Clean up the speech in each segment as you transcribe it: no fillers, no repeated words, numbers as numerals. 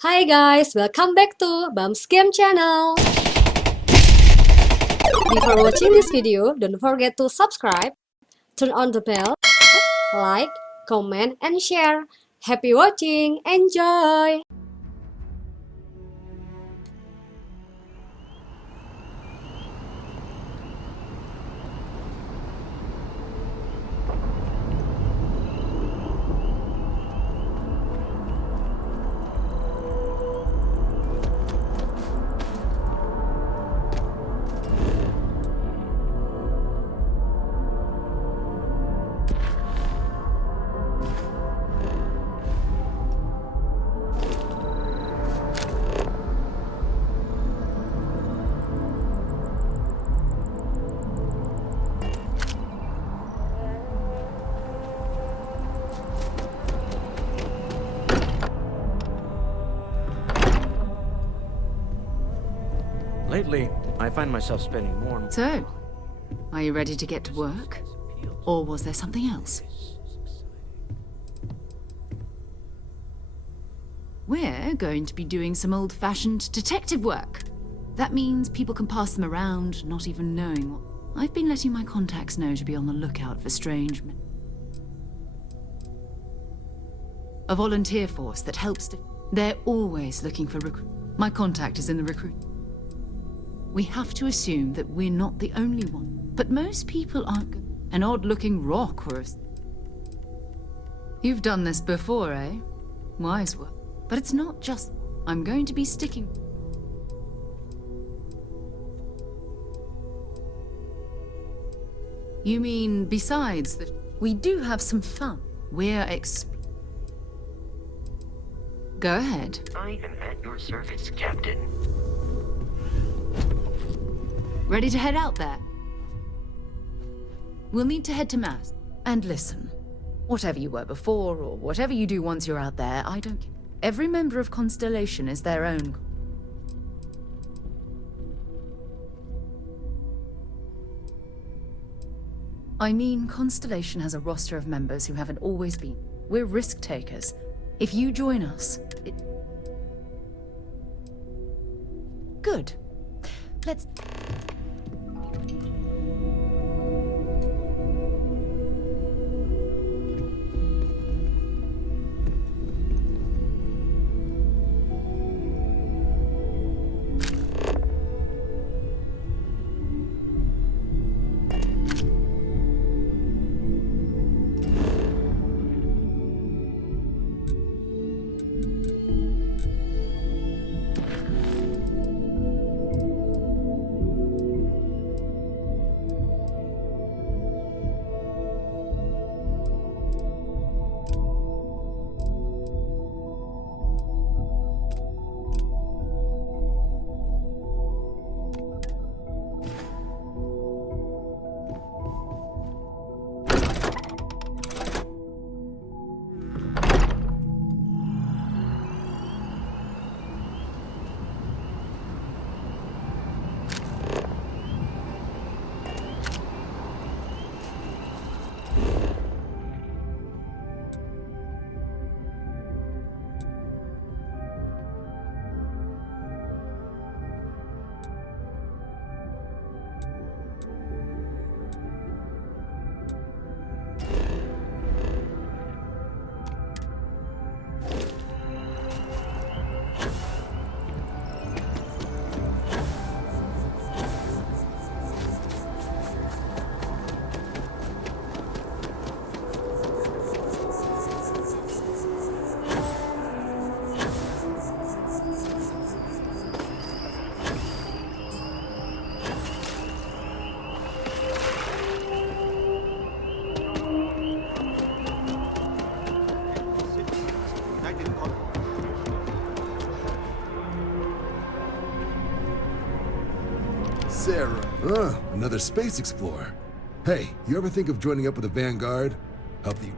Hi guys, welcome back to Bam's Game channel. Before watching this video, don't forget to subscribe, turn on the bell, like, comment, and share. Happy watching, enjoy! Lately, I find myself spending more and So, are you ready to get to work? Or was there something else? We're going to be doing some old-fashioned detective work. That means people can pass them around, not even knowing what... I've been letting my contacts know to be on the lookout for strange men. A volunteer force that helps to... They're always looking for recruit. My contact is in the recruit. We have to assume that we're not the only one. But most people aren't an odd-looking rock or a... You've done this before, eh? Wise work. But it's not just... I'm going to be sticking... You mean, besides that, we do have some fun. We're Go ahead. I am at your service, Captain. Ready to head out there? We'll need to head to Mass. And listen, whatever you were before, or whatever you do once you're out there, I don't care. Every member of Constellation is their own. I mean, Constellation has a roster of members who haven't always been. We're risk takers. If you join us, Good. Let's... Sarah. Another space explorer. Hey, you ever think of joining up with the Vanguard? Help the...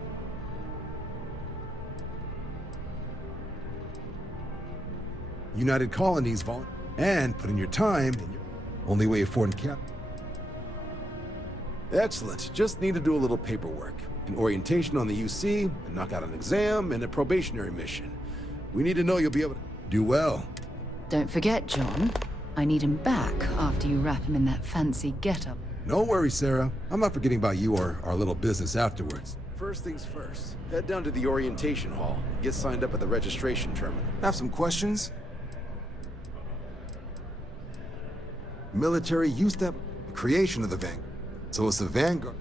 United Colonies and put in your time in your only way of foreign cap. Excellent. Just need to do a little paperwork. An orientation on the UC, and knock out an exam, and a probationary mission. We need to know you'll be able to... Do well. Don't forget, John. I need him back after you wrap him in that fancy getup. No worries, Sarah. I'm not forgetting about you or our little business afterwards. First things first, head down to the orientation hall. Get signed up at the registration terminal. Have some questions? Military used to have the creation of the Vanguard. So it's the Vanguard.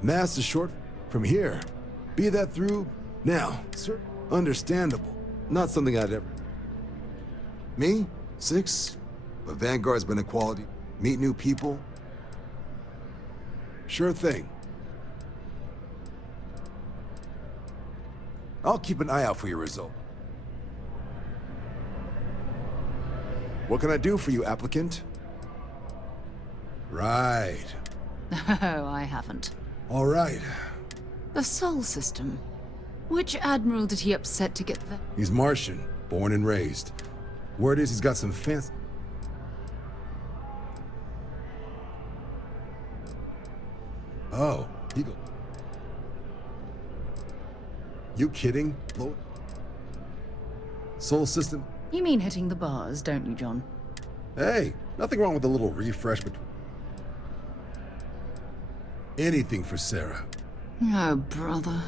Mass is short from here. Be that through now, sir. Understandable. Not something I'd ever. Me? 6? But Vanguard's been a quality. Meet new people. Sure thing. I'll keep an eye out for your result. What can I do for you, applicant? Right. Oh, I haven't. All right. The Sol system. Which admiral did he upset to get there? He's Martian, born and raised. Word is he's got some fancy... Oh, Eagle. You kidding? Soul system? You mean hitting the bars, don't you, John? Hey, nothing wrong with a little refresh, but... Anything for Sarah. Oh, brother.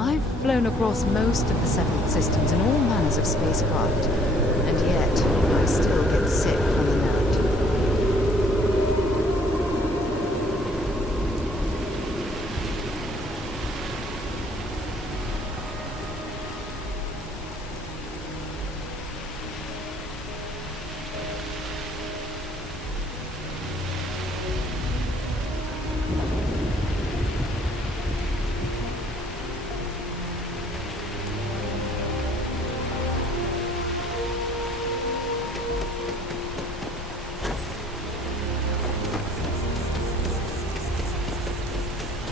I've flown across most of the settled systems in all manners of spacecraft, and yet I still get sick on the night.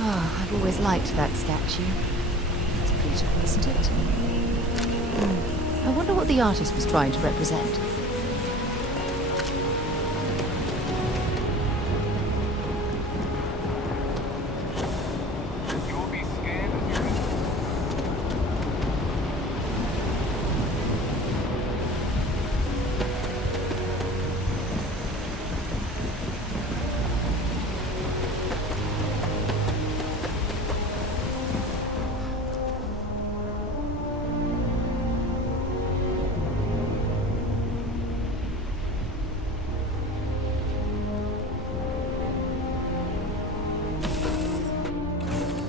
Oh, I've always liked that statue. It's beautiful, isn't it? I wonder what the artist was trying to represent.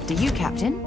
Do you, Captain?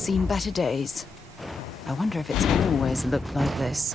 seen better days. I wonder if it's always looked like this.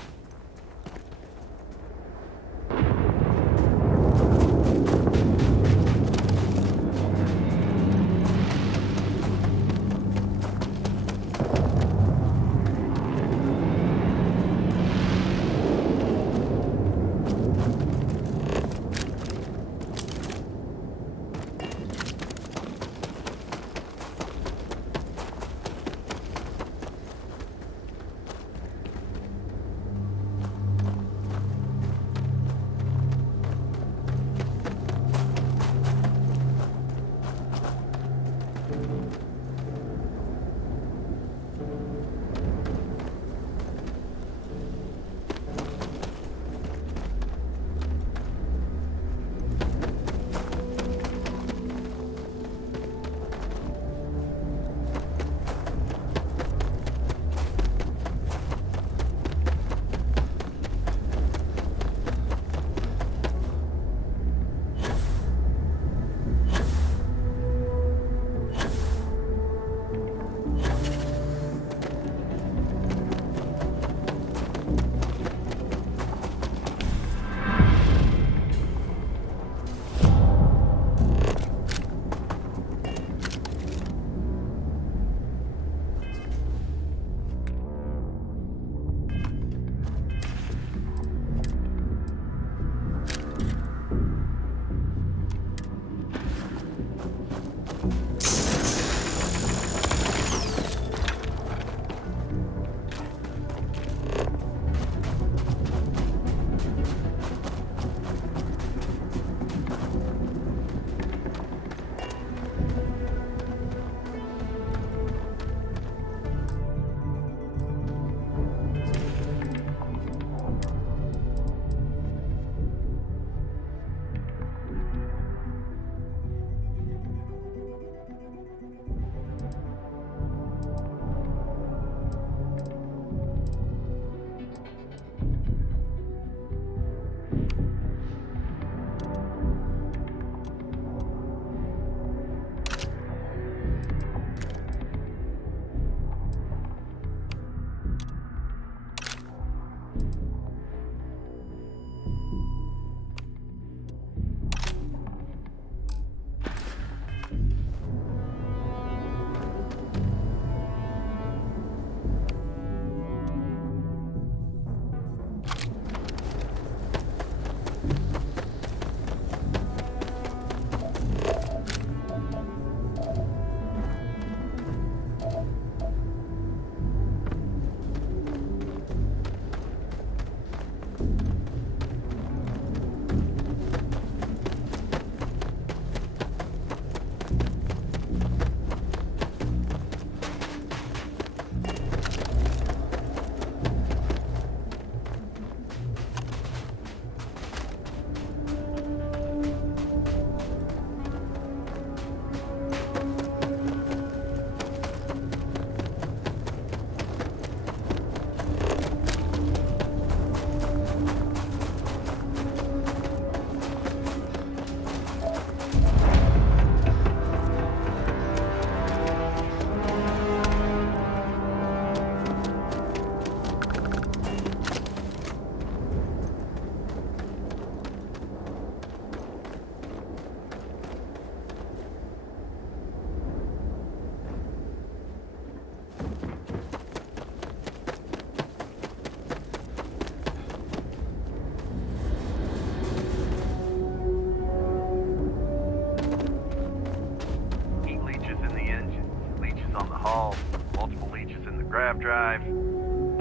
drive.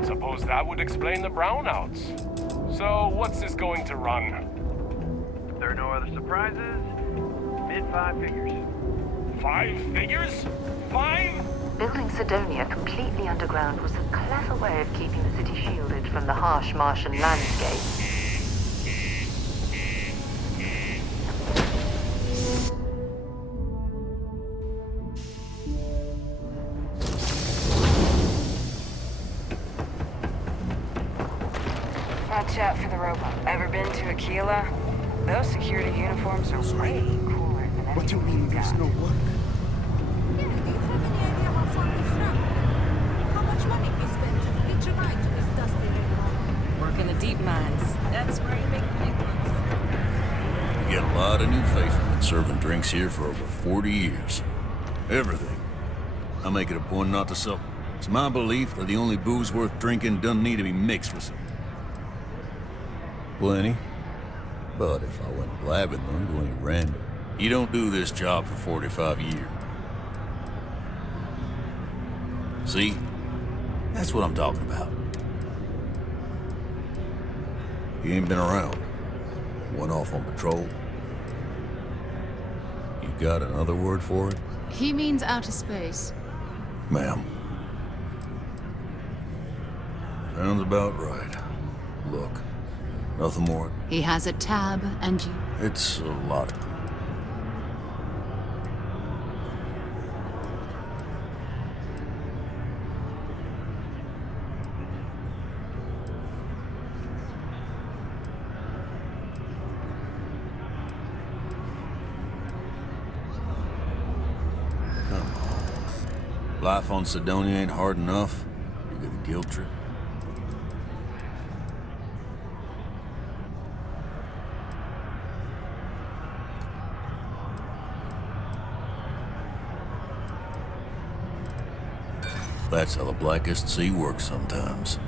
Suppose that would explain the brownouts. So, what's this going to run? If there are no other surprises, mid-five figures. 5 figures? 5? Building Cydonia completely underground was a clever way of keeping the city shielded from the harsh Martian landscape. Watch out for the robot. Ever been to Aquila? Those security uniforms are way cooler than What do you mean there's no work? drinks here for over 40 years. Everything. I make it a point not to sell. It's my belief that the only booze worth drinking doesn't need to be mixed with some. Plenty. But if I went blabbing them to any random, you don't do this job for 45 years. See? That's what I'm talking about. You ain't been around. Went off on patrol. You got another word for it? He means outer space. Ma'am. Sounds about right. Look, nothing more. He has a tab, and you... It's a lot of... Come on. Life on Cydonia ain't hard enough. You get a guilt trip. That's how the Blackest Sea works sometimes.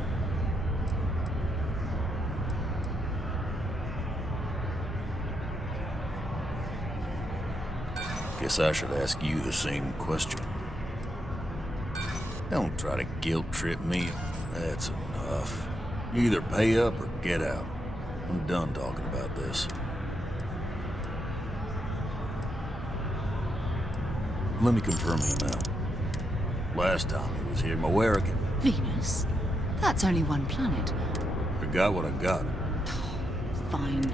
Guess I should ask you the same question. Don't try to guilt trip me. That's enough. You either pay up or get out. I'm done talking about this. Let me confirm the amount. Last time he was here, Moerican. Venus? That's only one planet. I got what I got. Fine.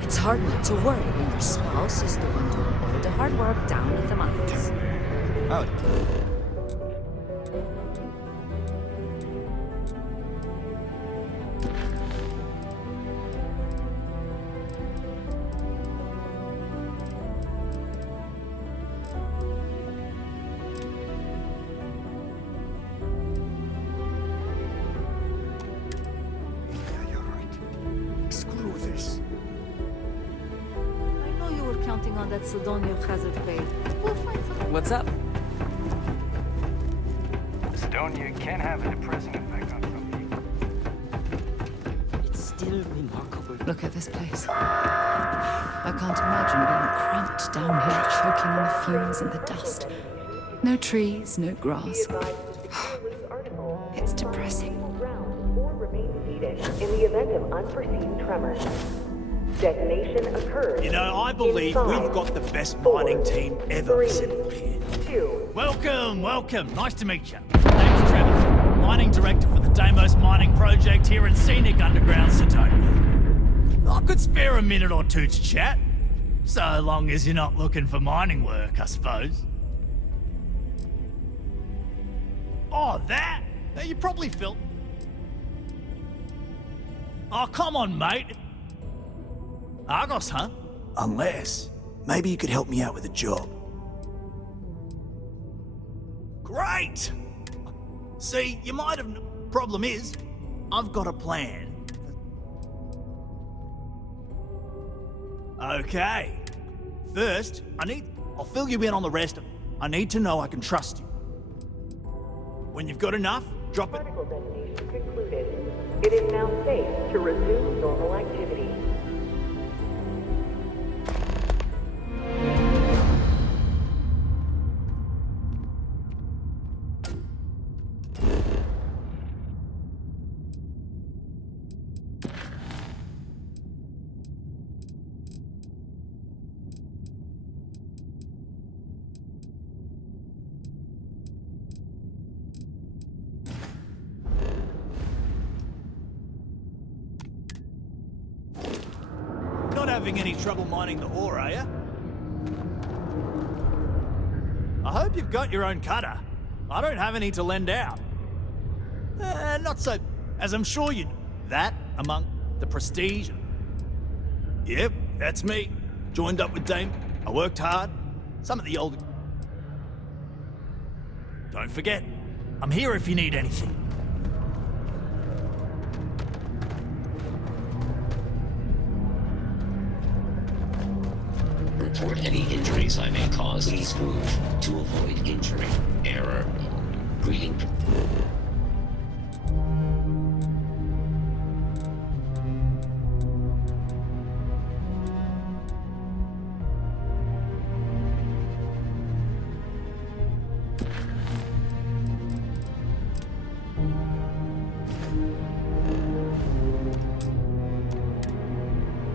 It's hard not to worry when your spouse is the one doing all the hard work down at the mines. Oh. On that Cydonia hazard pay. We'll find something. What's up? Cydonia can have a depressing effect on some people. It's still remarkable. Look at this place. I can't imagine being cramped down here, choking on the fumes and the dust. No trees, no grass. It's depressing. In the event of unforeseen tremors. Detonation occurs. You know, I believe we've got the best mining team ever assembled here. Welcome, welcome. Nice to meet you. Name's Trevor, mining director for the Deimos mining project here in scenic underground Cydonia. I could spare a minute or two to chat, so long as you're not looking for mining work, I suppose. Oh, that? Now, you probably felt... Oh, come on, mate. Argos, huh? Unless, maybe you could help me out with a job. Great! See, you might have... Problem is, I've got a plan. Okay. First, I'll fill you in on the rest of it. I need to know I can trust you. When you've got enough, drop it. Particle detonation concluded. It is now safe to resume normal activity. Not having any trouble mining the ore, are you? I hope you've got your own cutter. I don't have any to lend out. Not so, as I'm sure you know. That, among the prestige. Yep, that's me. Joined up with Dame. I worked hard. Some of the older... Don't forget, I'm here if you need anything. report any injuries I may cause. Please move to avoid injury. Error. Greeting.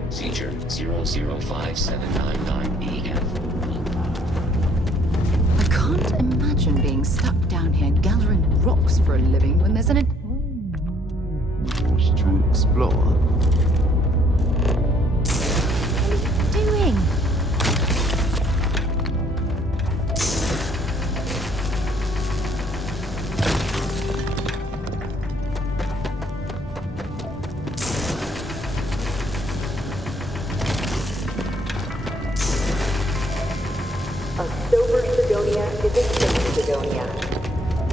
Procedure 005799BF. I can't imagine being stuck down here gathering rocks for a living when there's an to explore. What are you doing? A sober Cydonia is a safe Cydonia.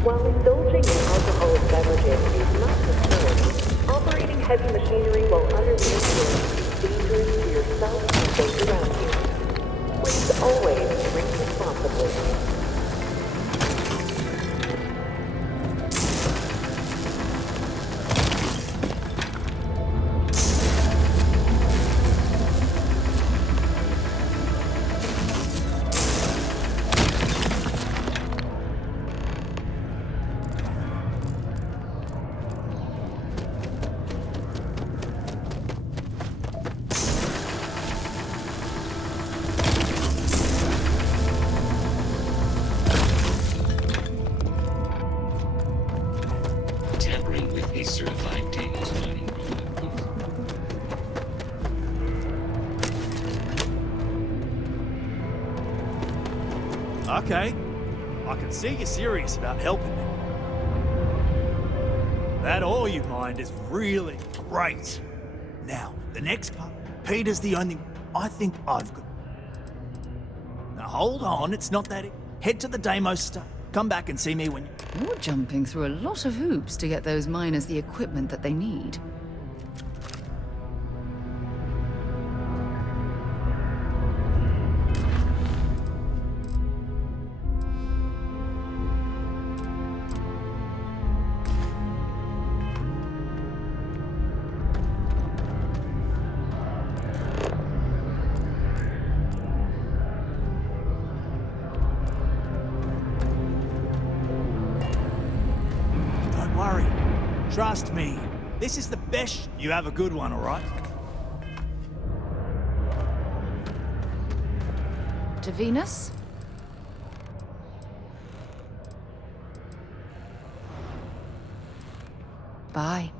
While indulging in alcoholic beverages is not preferred, operating heavy machinery while under the influence is dangerous to yourself and those around you. Please always drink responsibly. Tampering with a certified tables mining robot. Okay. I can see you're serious about helping me. That ore you mined is really great. Now, the next part. Peter's the only... I think I've got... Now hold on, it's not that... Head to the Deimos stuff. Come back and see me when you... You're jumping through a lot of hoops to get those miners the equipment that they need. Don't worry. Trust me. This is the best... You have a good one, all right? To Venus? Bye.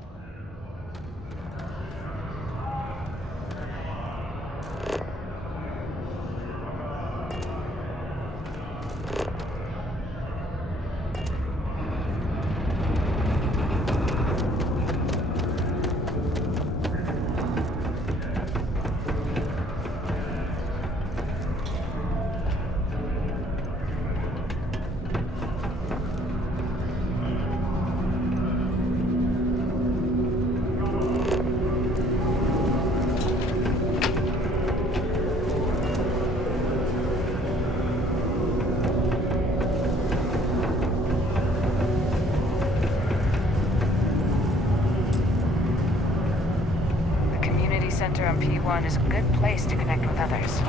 Center on P1 is a good place to connect with others.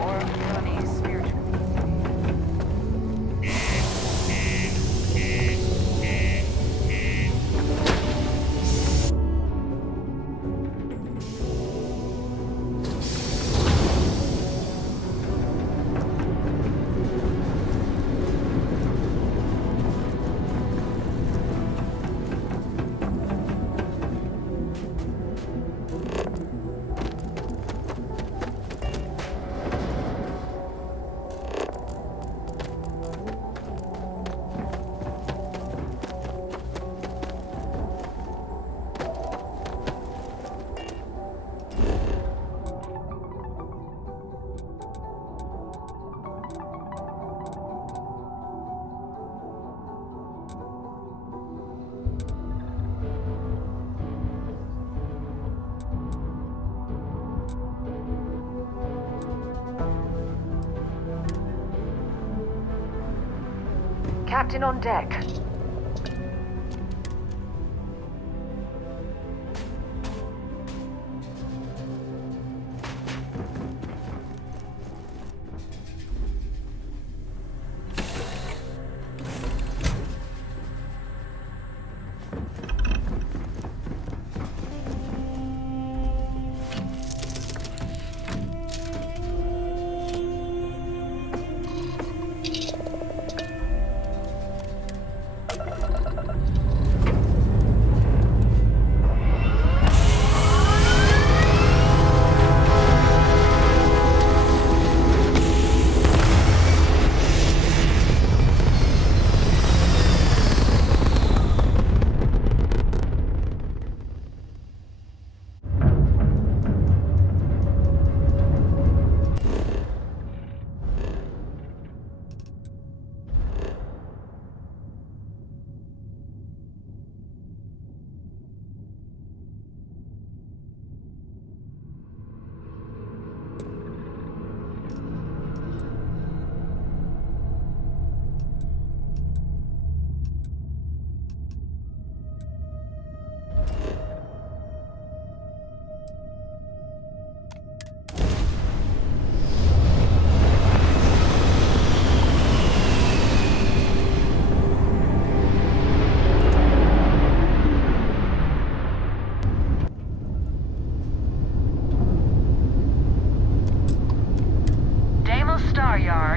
Or colonies, spiritual. Captain on deck.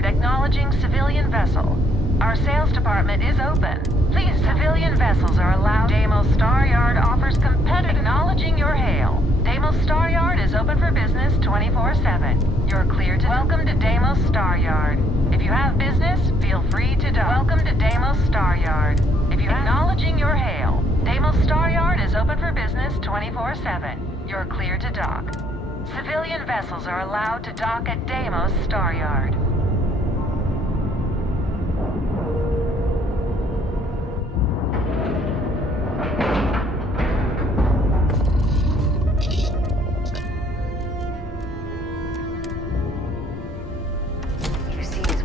Acknowledging civilian vessel. Our sales department is open. Please, civilian vessels are allowed. Deimos Star Yard offers competitive. Acknowledging your hail. Deimos Star Yard is open for business 24/7. You're clear to. Welcome to Deimos Star Yard. If you have business, feel free to dock. Welcome to Deimos Star Yard. If you acknowledging your hail. Deimos Star Yard is open for business 24/7. You're clear to dock. Civilian vessels are allowed to dock at Deimos Star Yard.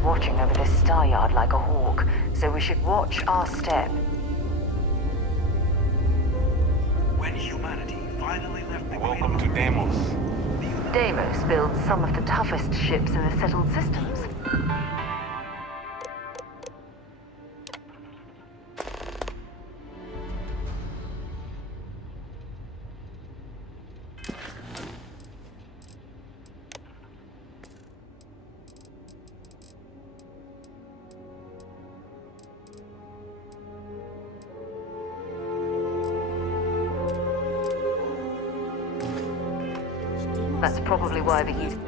Watching over this star yard like a hawk, so we should watch our step. When humanity finally left the Welcome to Deimos. Deimos builds some of the toughest ships in the settled systems. That's probably why the youth...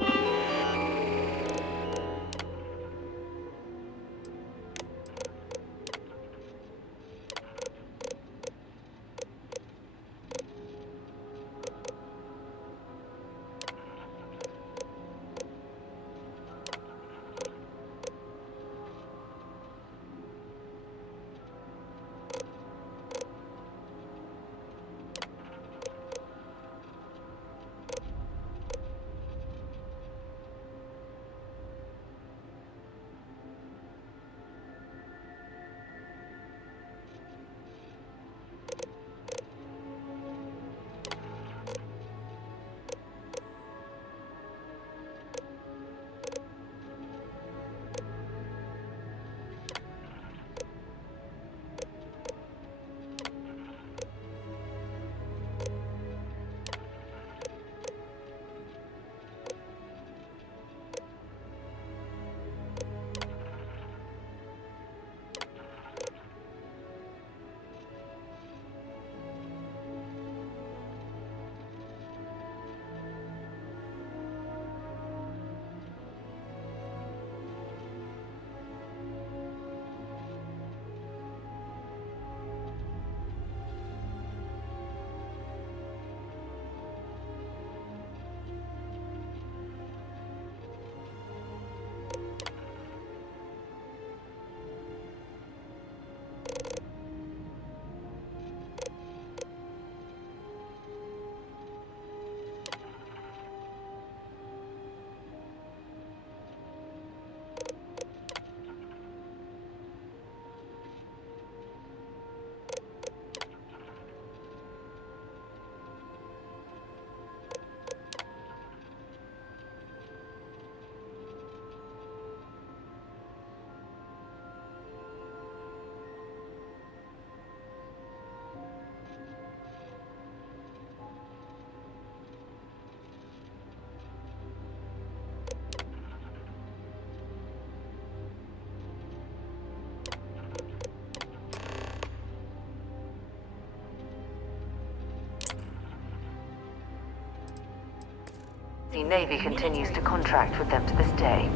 The Navy continues to contract with them to this day.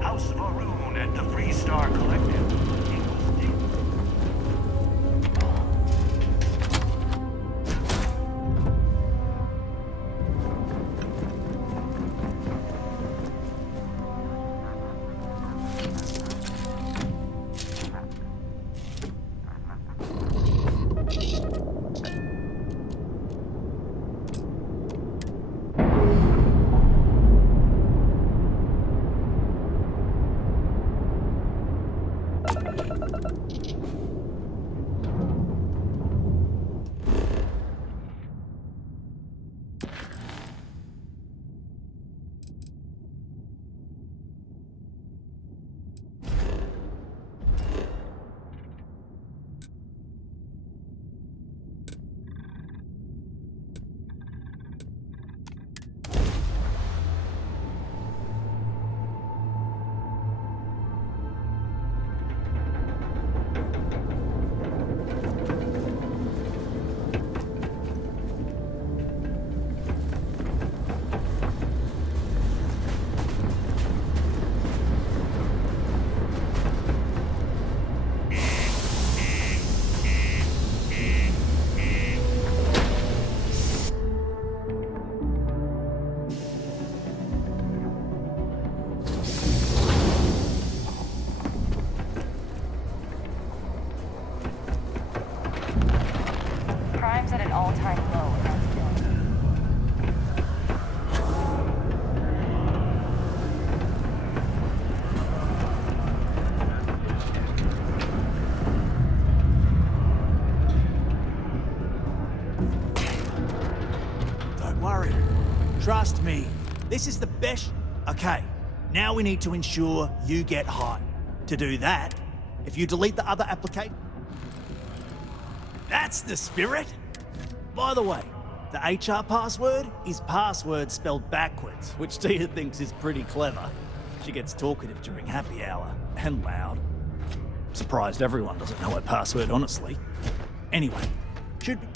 House of Arun at the Freestar Collective. Crime's at an all-time low. Don't worry. Trust me. This is the best... Okay, now we need to ensure you get high. To do that, if you delete the other application... That's the spirit! By the way, the HR password is password spelled backwards, which Tia thinks is pretty clever. She gets talkative during happy hour, and loud. Surprised everyone doesn't know her password, honestly. Anyway, should be...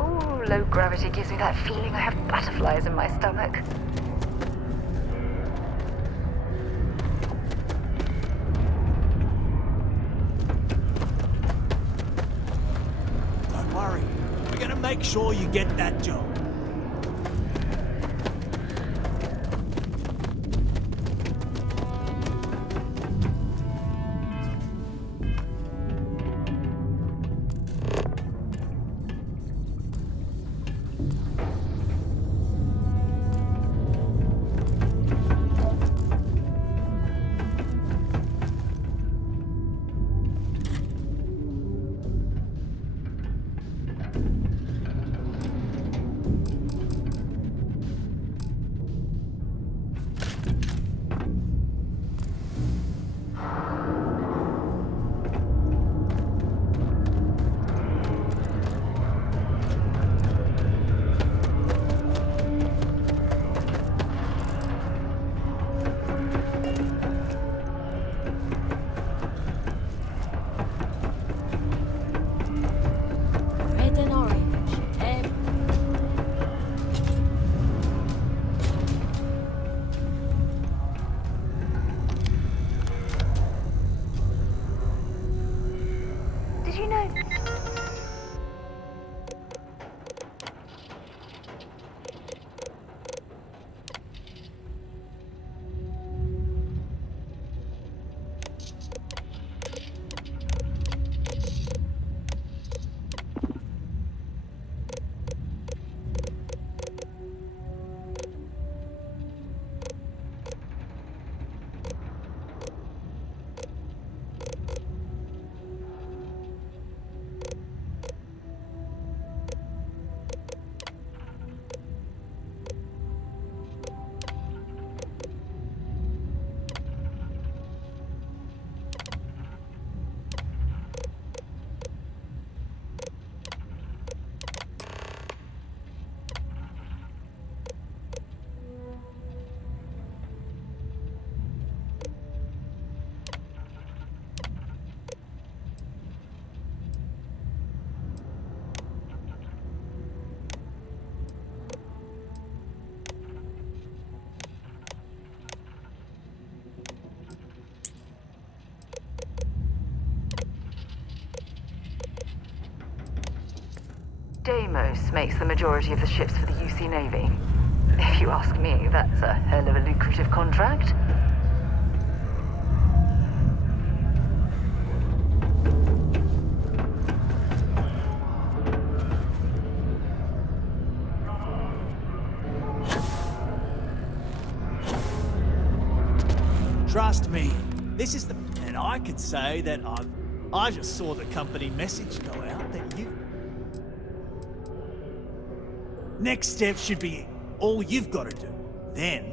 Ooh, low gravity gives me that feeling I have butterflies in my stomach. Don't worry. We're gonna make sure you get that job. Deimos makes the majority of the ships for the UC Navy. If you ask me, that's a hell of a lucrative contract. Trust me, this is the... And I can say that I just saw the company message go out that you... Next step should be all you've got to do. Then...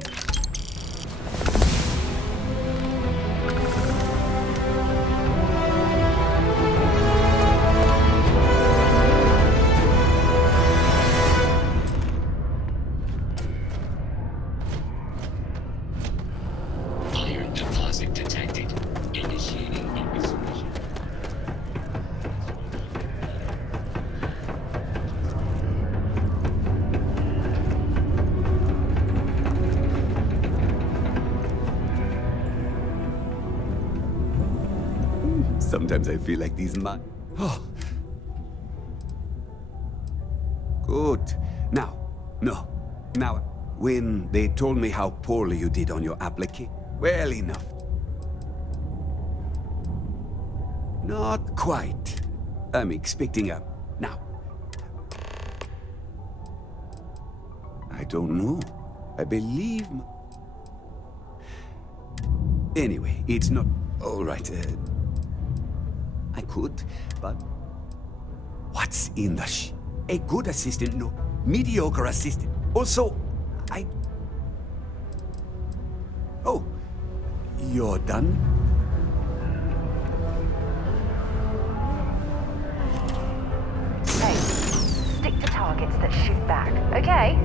Iron deposit detected. Initiating investigation. Sometimes I feel like these Oh. Good. Now, when they told me how poorly you did on your application, well enough. Not quite. I'm expecting a... Now. I don't know. I believe... Anyway, it's not... All right, I could, but... What's in the A good assistant, no. Mediocre assistant. Also, Oh, you're done? Hey, stick to targets that shoot back, okay?